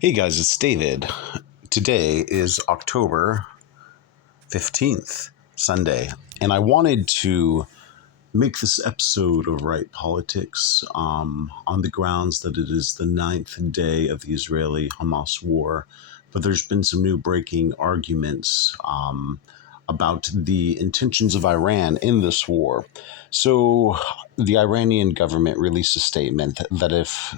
Hey guys, it's David. Today is October 15th, Sunday, and I wanted to make this episode of Right Politics on the grounds that it is the ninth day of the Israeli-Hamas war, but there's been some new breaking arguments about the intentions of Iran in this war. So the Iranian government released a statement that if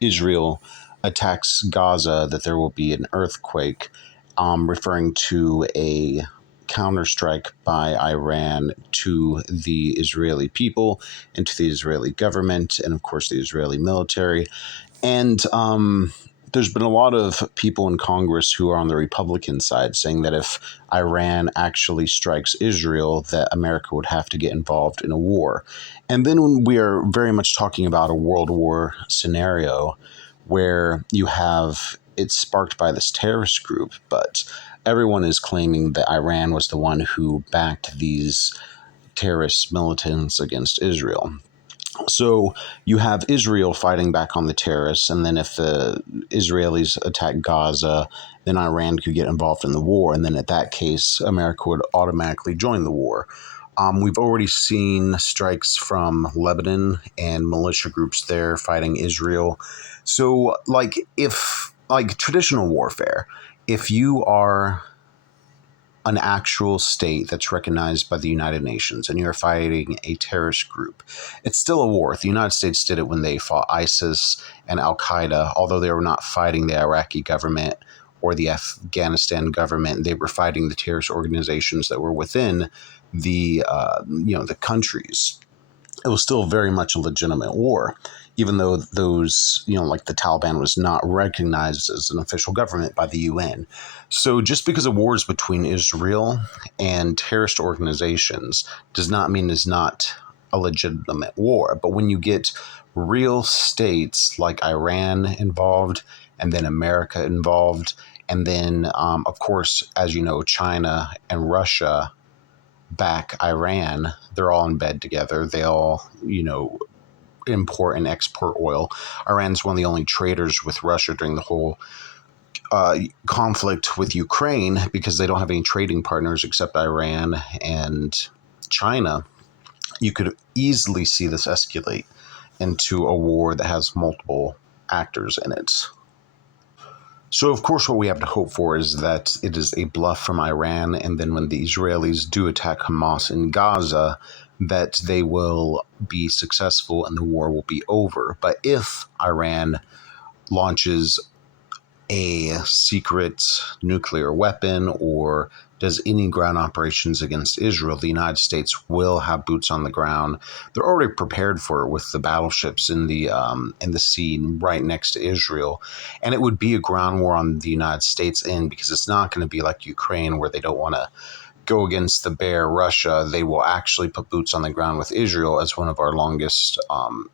Israel attacks Gaza, that there will be an earthquake, referring to a counterstrike by Iran to the Israeli people and to the Israeli government, and of course the Israeli military. And there's been a lot of people in Congress who are on the Republican side saying that if Iran actually strikes Israel, that America would have to get involved in a war. And then when we are very much talking about a world war scenario where you have it sparked by this terrorist group, but everyone is claiming that Iran was the one who backed these terrorist militants against Israel. So you have Israel fighting back on the terrorists, and then if the Israelis attack Gaza, then Iran could get involved in the war, and then at that case, America would automatically join the war. We've already seen strikes from Lebanon and militia groups there fighting Israel. So, like traditional warfare, if you are an actual state that's recognized by the United Nations and you're fighting a terrorist group, it's still a war. The United States did it when they fought ISIS and Al Qaeda, although they were not fighting the Iraqi government or the Afghanistan government. They were fighting the terrorist organizations that were within the countries. It was still very much a legitimate war, even though those, like the Taliban was not recognized as an official government by the UN. So just because a war is between Israel and terrorist organizations does not mean it's not a legitimate war. But when you get real states like Iran involved, and then America involved, and then, of course, as you know, China and Russia back Iran, they're all in bed together. They all, import and export oil. Iran's one of the only traders with Russia during the whole conflict with Ukraine because they don't have any trading partners except Iran and China. You could easily see this escalate into a war that has multiple actors in it. So, of course, what we have to hope for is that it is a bluff from Iran, and then when the Israelis do attack Hamas in Gaza, that they will be successful and the war will be over. But if Iran launches a secret nuclear weapon or does any ground operations against Israel, the United States will have boots on the ground. They're already prepared for it with the battleships in the sea right next to Israel, and it would be a ground war on the United States end because it's not going to be like Ukraine where they don't want to go against the bear Russia. They will actually put boots on the ground with Israel as one of our longest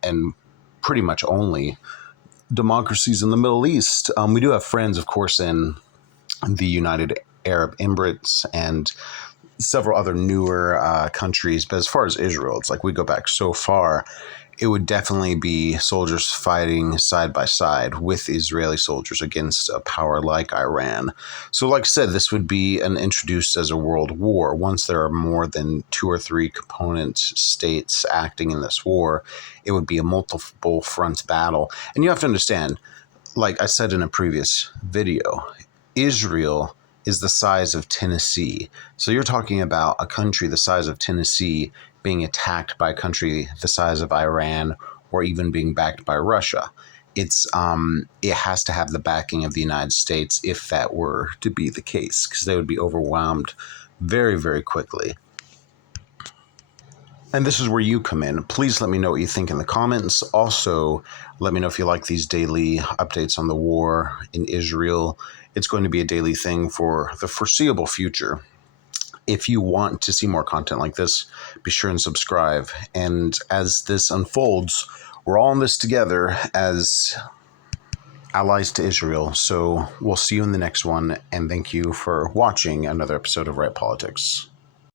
and pretty much only democracies in the Middle East. We do have friends, of course, in the United Arab Emirates and several other newer countries. But as far as Israel, it's like we go back so far. It would definitely be soldiers fighting side by side with Israeli soldiers against a power like Iran. So like I said, this would be introduced as a world war. Once there are more than 2 or 3 component states acting in this war, it would be a multiple front battle. And you have to understand, like I said in a previous video, Israel is the size of Tennessee. So you're talking about a country the size of Tennessee being attacked by a country the size of Iran or even being backed by Russia. It has to have the backing of the United States if that were to be the case, because they would be overwhelmed very, very quickly. And this is where you come in. Please let me know what you think in the comments. Also, let me know if you like these daily updates on the war in Israel. It's going to be a daily thing for the foreseeable future. If you want to see more content like this, be sure and subscribe. And as this unfolds, we're all in this together as allies to Israel. So we'll see you in the next one. And thank you for watching another episode of Right Politics.